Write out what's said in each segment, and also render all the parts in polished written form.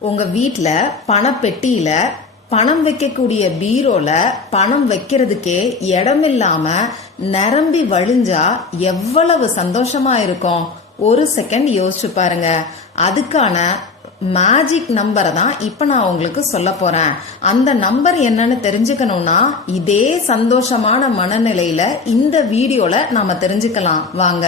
உங்க வீட்ல பணப்பெட்டியில பணம் வைக்கக்கூடிய பீரோல பணம் வைக்கிறதுக்கே இடமில்லாம நிரம்பி வழிஞ்சா எவ்வளவு சந்தோஷமா இருக்கும். ஒரு செகண்ட் யோசிச்சு பாருங்க. அதுக்கான மேஜிக் நம்பரை தான் இப்ப நான் உங்களுக்கு சொல்ல போறேன். அந்த நம்பர் என்னன்னு தெரிஞ்சுக்கணும்னா இதே சந்தோஷமான மனநிலையில இந்த வீடியோல நாம தெரிஞ்சுக்கலாம். வாங்க.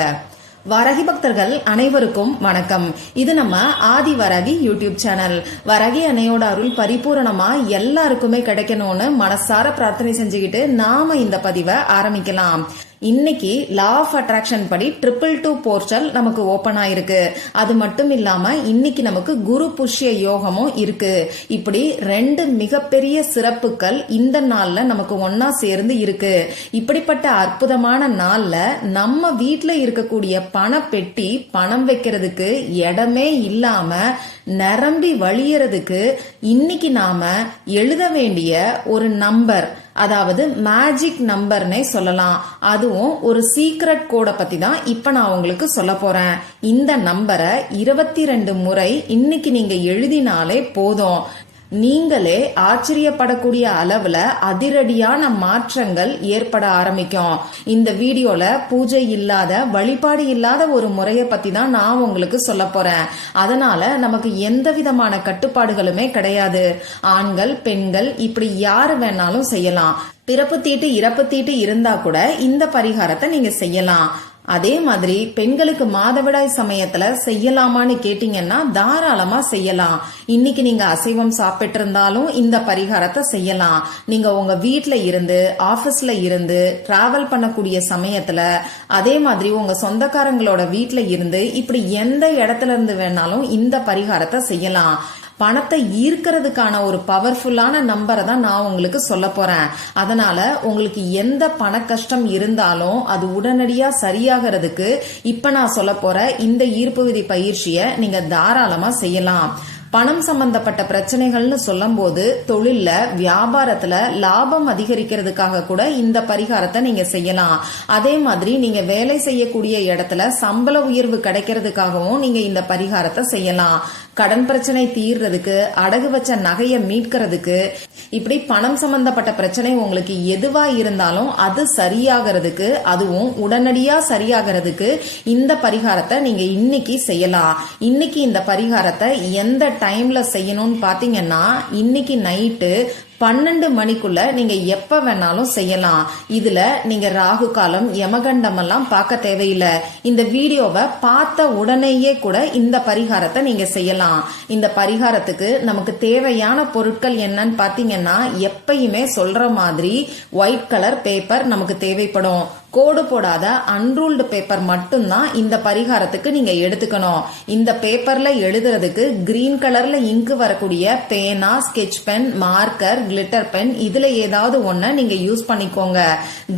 வரகி பக்தர்கள் அனைவருக்கும் வணக்கம். இது நம்ம ஆதி வரகி யூடியூப் சேனல். வரகி அன்னையோட அருள் பரிபூரணமா எல்லாருக்குமே கிடைக்கணும்னு மனசார பிரார்த்தனை செஞ்சுக்கிட்டு நாம இந்த பதிவை ஆரம்பிக்கலாம். இன்னைக்கு லா ஆஃப் அட்ராக்ஷன் படி 222 போர்ட்டல் நமக்கு ஓபன் ஆயிருக்கு. அது மட்டும் இல்லாம இன்னைக்கு நமக்கு குரு புஷ்ய யோகமும் இருக்கு. இப்படி ரெண்டு மிகப்பெரிய சிறப்புகள் இந்த நாள்ல நமக்கு ஒன்னா சேர்ந்து இருக்கு. இப்படிப்பட்ட அற்புதமான நாள்ல நம்ம வீட்டுல இருக்கக்கூடிய பணப்பெட்டி பணம் வைக்கிறதுக்கு இடமே இல்லாம நிரம்பி வழியறதுக்கு இன்னைக்கு நாம எழுத வேண்டிய ஒரு நம்பர், அதாவது மேஜிக் நம்பர்னே சொல்லலாம். அதுவும் ஒரு சீக்ரெட் கோட பத்தி தான் இப்ப நான் உங்களுக்கு சொல்ல போறேன். இந்த நம்பரை 22 முறை இன்னைக்கு நீங்க எழுதினாலே போதும். நீங்களே ஆச்சரியப்படக்கூடிய அளவுல அதிரடியான மாற்றங்கள் ஏற்பட ஆரம்பிக்கும். இந்த வீடியோல பூஜை இல்லாத, வழிபாடு இல்லாத ஒரு முறைய பத்தி தான் நான் உங்களுக்கு சொல்ல போறேன். அதனால நமக்கு எந்த விதமான கட்டுப்பாடுகளுமே கிடையாது. ஆண்கள், பெண்கள் இப்படி யாரு வேணாலும் செய்யலாம். பிறப்பு தீட்டு, இறப்பு தீட்டு இருந்தா கூட இந்த பரிகாரத்தை நீங்க செய்யலாம். அதே மாதிரி பெண்களுக்கு மாதவிடாய் சமயத்துல செய்யலாமான்னு கேட்டீங்கன்னா தாராளமா செய்யலாம். இன்னைக்கு நீங்க அசைவம் சாப்பிட்டு இருந்தாலும் இந்த பரிகாரத்தை செய்யலாம். நீங்க உங்க வீட்ல இருந்து, ஆபீஸ்ல இருந்து டிராவல் பண்ணக்கூடிய சமயத்துல, அதே மாதிரி உங்க சொந்தக்காரங்களோட வீட்ல இருந்து, இப்படி எந்த இடத்துல இருந்து வேணாலும் இந்த பரிகாரத்தை செய்யலாம். பணத்தை ஈர்க்கிறதுக்கான ஒரு பவர்ஃபுல்லான நம்பரை தான் நான் உங்களுக்கு சொல்ல போறேன். அதனால உங்களுக்கு எந்த பண கஷ்டம் இருந்தாலும் அது உடனடியா சரியாகிறதுக்கு இப்ப நான் சொல்ல போற இந்த ஈர்ப்பு விதி பயிற்சியை நீங்க தாராளமா செய்யலாம். பணம் சம்பந்தப்பட்ட பிரச்சனைகள்னு சொல்லும் போது தொழில்ல, வியாபாரத்துல லாபம் அதிகரிக்கிறதுக்காக கூட இந்த பரிகாரத்தை நீங்க செய்யலாம். அதே மாதிரி நீங்க வேலை செய்யக்கூடிய இடத்துல சம்பள உயர்வு கிடைக்கிறதுக்காகவும் நீங்க இந்த பரிகாரத்தை செய்யலாம். கடன் பிரச்சனை தீர்றதுக்கு, அடகு வச்ச நகையை மீட்கிறதுக்கு, இப்படி பணம் சம்பந்தப்பட்ட பிரச்சனை உங்களுக்கு எதுவா இருந்தாலும் அது சரியாகிறதுக்கு, அதுவும் உடனடியா சரியாகிறதுக்கு இந்த பரிகாரத்தை நீங்க இன்னைக்கு செய்யலாம். இன்னைக்கு இந்த பரிகாரத்தை எந்த டைம்ல செய்யணும்னு பாத்தீங்கன்னா இன்னைக்கு நைட்டு 12 மணிக்குள்ள நீங்க எப்ப வேணாலும் செய்யலாம். இதுல நீங்க ராகு காலம், யமகண்டம் எல்லாம் பார்க்க தேவையில்லை. இந்த வீடியோவை பார்த்த உடனேயே கூட இந்த பரிகாரத்தை நீங்க செய்யலாம். இந்த பரிகாரத்துக்கு நமக்கு தேவையான பொருட்கள் என்னன்னு பாத்தீங்கன்னா எப்பயுமே சொல்ற மாதிரி ஒயிட் கலர் பேப்பர் நமக்கு தேவைப்படும். கோடு போடாத அன்ரூல்டு பேப்பர் மட்டும்தான் இந்த பரிகாரத்துக்கு நீங்க எடுத்துக்கணும். இந்த பேப்பர்ல எழுதுறதுக்கு கிரீன் கலர்ல இங்கு வரக்கூடிய பேனா, sketch pen, marker, glitter pen, இதுல ஏதாவது ஒன்ன நீங்க யூஸ் பண்ணிக்கோங்க.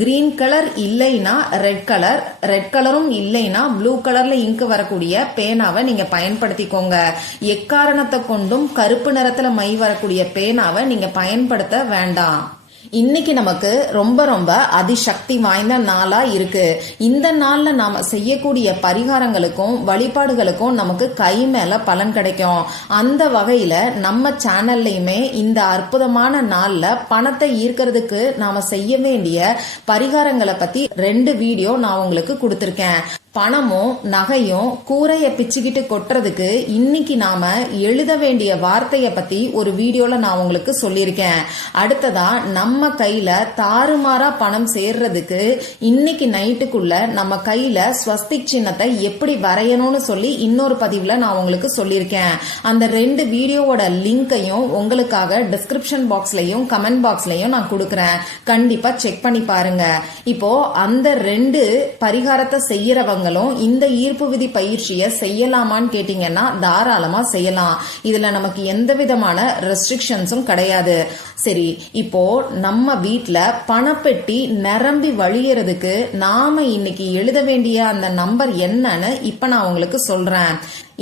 கிரீன் கலர் இல்லைன்னா ரெட் கலர், ரெட் கலரும் இல்லைன்னா ப்ளூ கலர்ல இங்கு வரக்கூடிய பேனாவை நீங்க பயன்படுத்திக்கோங்க. எக்காரணத்தை கொண்டும் கருப்பு நிறத்துல மை வரக்கூடிய பேனாவை நீங்க பயன்படுத்த வேண்டாம். இன்னைக்கு நமக்கு ரொம்ப ரொம்ப அதிசக்தி வாய்ந்த நாளா இருக்கு. இந்த நாள்ல நாம செய்யக்கூடிய பரிகாரங்களுக்கும் வழிபாடுகளுக்கும் நமக்கு கை மேல பலன் கிடைக்கும். அந்த வகையில நம்ம சேனல்லையுமே இந்த அற்புதமான நாள்ல பணத்தை ஈர்க்கிறதுக்கு நாம செய்ய வேண்டிய பரிகாரங்களை பத்தி 2 வீடியோ நான் உங்களுக்கு கொடுத்திருக்கேன். பணமும் நகையும் கூரைய பிச்சுக்கிட்டு கொட்டுறதுக்கு இன்னைக்கு நாம எழுத வேண்டிய வார்த்தைய பத்தி ஒரு வீடியோல நான் உங்களுக்கு சொல்லியிருக்கேன். அடுத்ததா நம்ம கையில தாறுமாறா பணம் சேர்றதுக்கு இன்னைக்கு நைட்டுக்குள்ள நம்ம கையில ஸ்வஸ்திக் சின்னத்தை எப்படி வரையணும்னு சொல்லி இன்னொரு பதிவுல நான் உங்களுக்கு சொல்லியிருக்கேன். அந்த 2 வீடியோவோட லிங்கையும் உங்களுக்காக டிஸ்கிரிப்ஷன் பாக்ஸ்லயும் கமெண்ட் பாக்ஸ்லயும் நான் கொடுக்கறேன். கண்டிப்பா செக் பண்ணி பாருங்க. இப்போ அந்த 2 பரிகாரத்தை செய்யறவங்க இந்த ஈர்ப்பு விதி பயிற்சியை செய்யலாமான்னு கேட்டீங்கன்னா தாராளமா செய்யலாம். இதுல நமக்கு எந்த விதமான ரெஸ்ட்ரிக்ஷன்ஸும் கிடையாது. சரி, இப்போ நம்ம வீட்ல பணப்பெட்டி நிரம்பி வழியறதுக்கு நாம இன்னைக்கு எழுத வேண்டிய அந்த நம்பர் என்னன்னு இப்ப நான் உங்களுக்கு சொல்றேன்.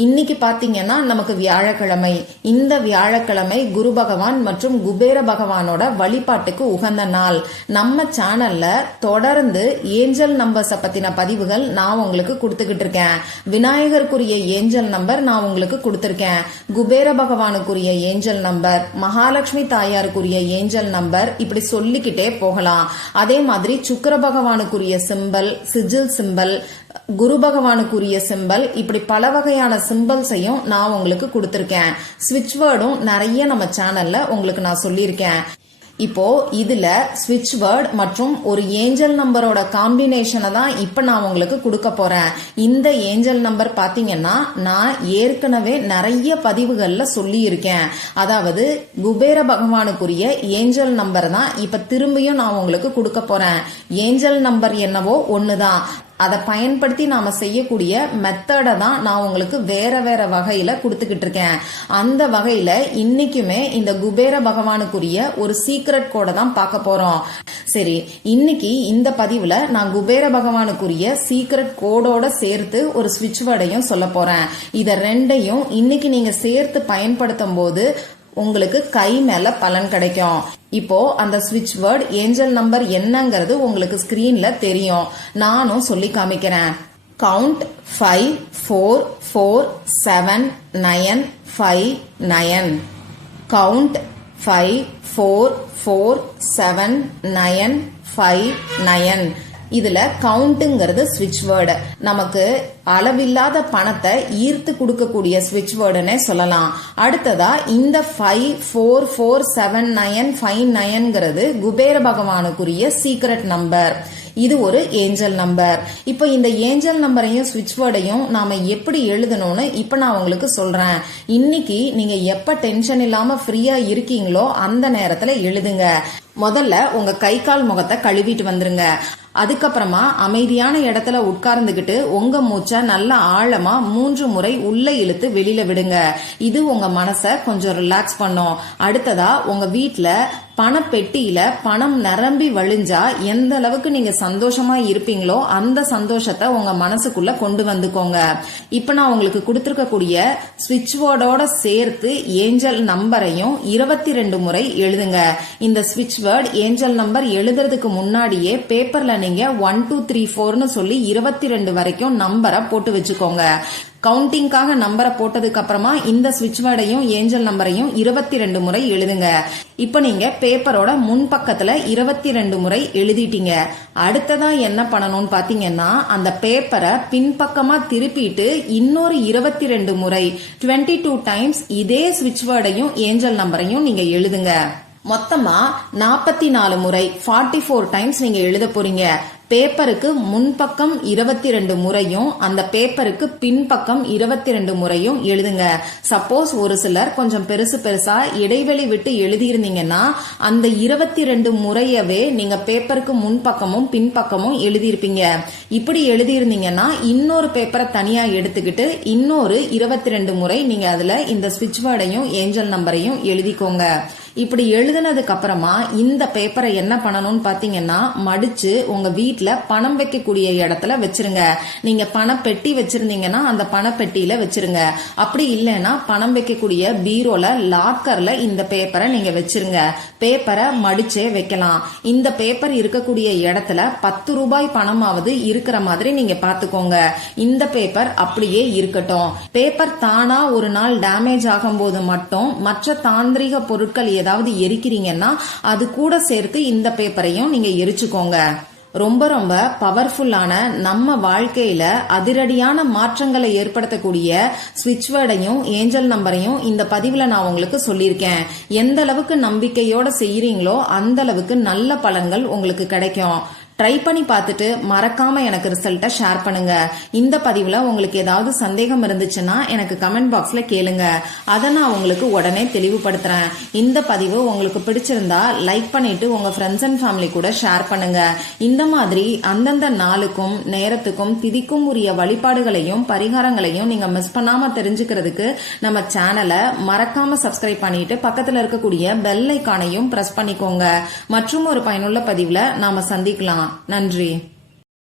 இன்னைக்கு பாத்தீங்கன்னா நமக்கு வியாழக்கிழமை. இந்த வியாழக்கிழமை குரு பகவான் மற்றும் குபேர பகவானோட வழிபாட்டுக்கு உகந்த நாள். நம்ம சேனல்ல தொடர்ந்து ஏஞ்சல் நம்பர்ஸ் பத்தின பதிவுகள் நான் உங்களுக்கு கொடுத்துக்கிட்டு இருக்கேன். விநாயகருக்குரிய ஏஞ்சல் நம்பர் நான் உங்களுக்கு கொடுத்திருக்கேன். குபேர பகவானுக்குரிய ஏஞ்சல் நம்பர், மகாலட்சுமி தாயாருக்குரிய ஏஞ்சல் நம்பர், இப்படி சொல்லிக்கிட்டே போகலாம். அதே மாதிரி சுக்கிர பகவானுக்குரிய சிம்பல், சிஜில் சிம்பல், குரு பகவானுக்குரிய சிம்பல், இப்படி பல வகையான சிம்பல்ஸையும் நான் உங்களுக்கு கொடுத்திருக்கேன். ஸ்விட்ச் வேர்டும் நிறைய நம்ம சேனல்ல உங்களுக்கு நான் சொல்லியிருக்கேன். இப்போ இதுல ஸ்விட்ச் வேர்ட் மற்றும் ஒரு ஏஞ்சல் நம்பரோட காம்பினேஷனை தான் இப்ப நான் உங்களுக்கு கொடுக்க போறேன். இந்த ஏஞ்சல் நம்பர் பாத்தீங்கன்னா நான் ஏற்கனவே நிறைய பதிவுகள்ல சொல்லி இருக்கேன். அதாவது குபேர பகவானுக்குரிய ஏஞ்சல் நம்பர் தான் இப்ப திரும்பியும் நான் உங்களுக்கு கொடுக்க போறேன். ஏஞ்சல் நம்பர் என்னவோ ஒண்ணுதான். அதை பயன்படுத்தி நாம செய்யக்கூடிய மெத்தடை தான் நான் உங்களுக்கு வேற வேற வகையில கொடுத்துக்கிட்டு இருக்கேன். அந்த வகையில இன்னைக்குமே இந்த குபேர பகவானுக்குரிய ஒரு சீக்ரெட் கோடை தான் பார்க்க போறோம். சரி, இன்னைக்கு இந்த பதிவுல நான் குபேர பகவானுக்குரிய சீக்ரெட் கோடோட சேர்த்து ஒரு ஸ்விட்ச் வேர்டையும் சொல்ல போறேன். இத ரெண்டையும் இன்னைக்கு நீங்க சேர்த்து பயன்படுத்தும் போது உங்களுக்கு கை மேல பலன் கிடைக்கும். இப்போ அந்த ஸ்விட்ச் வேர்ட் ஏஞ்சல் நம்பர் என்னங்கிறது உங்களுக்கு ஸ்கிரீன்ல தெரியும். நானும் சொல்லி காமிக்கிறேன். கவுண்ட் 5 4 4 7 9 5 9. கவுண்ட் 5 4 4 7 9 5 9. இதுல கவுண்ட்ங்கிறது ஸ்விட்ச் வேர்டு. நமக்கு அளவில்லாத பணத்தை ஈர்த்து கொடுக்கக்கூடிய ஸ்விட்ச் வேர்டுன்னே சொல்லலாம். அடுத்ததா இந்த 5 4 4 7 9 5 9ங்கிறது குபேர பகவானுக்குரிய சீக்ரெட் நம்பர். இது ஒரு ஏஞ்சல் நம்பர். இப்போ இந்த ஏஞ்சல் நம்பரையும் ஸ்விட்ச் வேர்டையும் நாம எப்படி எழுதணும்னு இப்ப நான் உங்களுக்கு சொல்றேன். இன்னைக்கு நீங்க எப்ப டென்ஷன் இல்லாம ஃப்ரீயா இருக்கீங்களோ அந்த நேரத்துல எழுதுங்க. முதல்ல உங்க கை கால் முகத்தை கழுவிட்டு வந்துருங்க. அதுக்கப்புறமா அமைதியான இடத்துல உட்கார்ந்துகிட்டு உங்க மூச்சை நல்ல ஆழமா 3 முறை உள்ள இழுத்து வெளியில விடுங்க. இது உங்க மனசை கொஞ்சம் ரிலாக்ஸ் பண்ணும். அடுத்ததா உங்க வீட்டுல பணப்பெட்டியில பணம் நிரம்பி வழிஞ்சா எந்த அளவுக்கு நீங்க சந்தோஷமா இருப்பீங்களோ அந்த சந்தோஷத்தை உங்க மனசுக்குள்ள கொண்டு வந்துக்கோங்க. இப்ப நான் உங்களுக்கு கொடுத்திருக்கக்கூடிய ஸ்விட்ச் வேர்டோட சேர்த்து ஏஞ்சல் நம்பரையும் 22 முறை எழுதுங்க. இந்த ஸ்விட்ச் வேர்ட் ஏஞ்சல் நம்பர் எழுதுறதுக்கு முன்னாடியே பேப்பர்ல நீங்க 1 2 3 4ன்னு சொல்லி 22 வரைக்கும் நம்பரை போட்டு வச்சுக்கோங்க. கவுண்டிங்காக நம்பரை போட்டதுக்கு அப்புறமா இந்த ஸ்விட்ச் வேர்டையும் ஏஞ்சல் நம்பரையும் 22 முறை எழுதுங்க. இப்ப நீங்க பேப்பரோட முன்பக்கத்துல 22 முறை எழுதிட்டீங்க. அடுத்ததா என்ன பண்ணணும்னு பாத்தீங்கன்னா அந்த பேப்பரை பின்பக்கமா திருப்பிட்டு இன்னொரு 22 முறை 22 டைம்ஸ் இதே ஸ்விட்ச் வேர்டையும் ஏஞ்சல் நம்பரையும் நீங்க எழுதுங்க. மொத்தமா 44 முறை 44 டைம்ஸ் நீங்க எழுத போறீங்க. பேப்பருக்கு முன்பக்கம் 22 முறையும் அந்த பேப்பருக்கு பின்பக்கம் 22 முறையும் எழுதுங்க. சப்போஸ் ஒரு சிலர் கொஞ்சம் பெருசு பெருசா இடைவெளி விட்டு எழுதியிருந்தீங்கன்னா அந்த 22 முறையவே நீங்க பேப்பருக்கு முன்பக்கமும் பின்பக்கமும் எழுதியிருப்பீங்க. இப்படி எழுதியிருந்தீங்கன்னா இன்னொரு பேப்பரை தனியா எடுத்துக்கிட்டு இன்னொரு 22 முறை நீங்க அதுல இந்த ஸ்விட்ச் வேர்டையும் ஏஞ்சல் நம்பரையும் எழுதிக்கோங்க. இப்படி எழுதுனதுக்கு அப்புறமா இந்த பேப்பரை என்ன பண்ணணும்னு பாத்தீங்கன்னா மடிச்சு உங்க வீட்டுல பணம் வைக்கக்கூடிய இடத்துல வச்சிருங்க. நீங்க பணப்பெட்டி வச்சிருந்தீங்கன்னா அந்த பணப்பெட்டியில வச்சிருங்க. அப்படி இல்லைன்னா பணம் வைக்கக்கூடிய பீரோல லாக்கர்ல இந்த பேப்பரை நீங்க வச்சிருங்க. பேப்பரை மடிச்சே வைக்கலாம். இந்த பேப்பர் இருக்கக்கூடிய இடத்துல 10 ரூபாய் பணமாவது இருக்கிற மாதிரி நீங்க பாத்துக்கோங்க. இந்த பேப்பர் அப்படியே இருக்கட்டும். பேப்பர் தானா ஒரு நாள் டேமேஜ் ஆகும் போது மட்டும் மற்ற தாந்திரிக பொருட்கள் ஏதாவது எரிக்கிறீங்கன்னா அது கூட சேர்த்து இந்த பேப்பரையும் நீங்க எரிச்சுக்கோங்க. ரொம்ப ரொம்ப பவர்ஃபுல்லான நம்ம வாழ்க்கையில அதிரடியான மாற்றங்களை ஏற்படுத்தக்கூடிய ஸ்விட்ச் வேர்டையும் ஏஞ்சல் நம்பரையும் இந்த பதிவுல நான் உங்களுக்கு சொல்லியிருக்கேன். எந்த அளவுக்கு நம்பிக்கையோட செய்யறீங்களோ அந்த அளவுக்கு நல்ல பலன்கள் உங்களுக்கு கிடைக்கும். ட்ரை பண்ணி பார்த்துட்டு மறக்காம எனக்கு ரிசல்ட்டை ஷேர் பண்ணுங்க. இந்த பதிவுல உங்களுக்கு ஏதாவது சந்தேகம் இருந்துச்சுன்னா எனக்கு கமெண்ட் பாக்ஸ்ல கேளுங்க. அதை நான் உங்களுக்கு உடனே தெளிவுபடுத்துறேன். இந்த பதிவு உங்களுக்கு பிடிச்சிருந்தா லைக் பண்ணிட்டு உங்க ஃப்ரெண்ட்ஸ் அண்ட் ஃபேமிலி கூட ஷேர் பண்ணுங்க. இந்த மாதிரி அந்தந்த நாளுக்கும் நேரத்துக்கும் திதிக்கும் உரிய வழிபாடுகளையும் பரிகாரங்களையும் நீங்க மிஸ் பண்ணாம தெரிஞ்சுக்கிறதுக்கு நம்ம சேனலை மறக்காம சப்ஸ்கிரைப் பண்ணிட்டு பக்கத்துல இருக்கக்கூடிய பெல் ஐகானையும் பிரஸ் பண்ணிக்கோங்க. மற்றும் ஒரு பயனுள்ள பதிவுல நாம சந்திக்கலாம். நன்றி.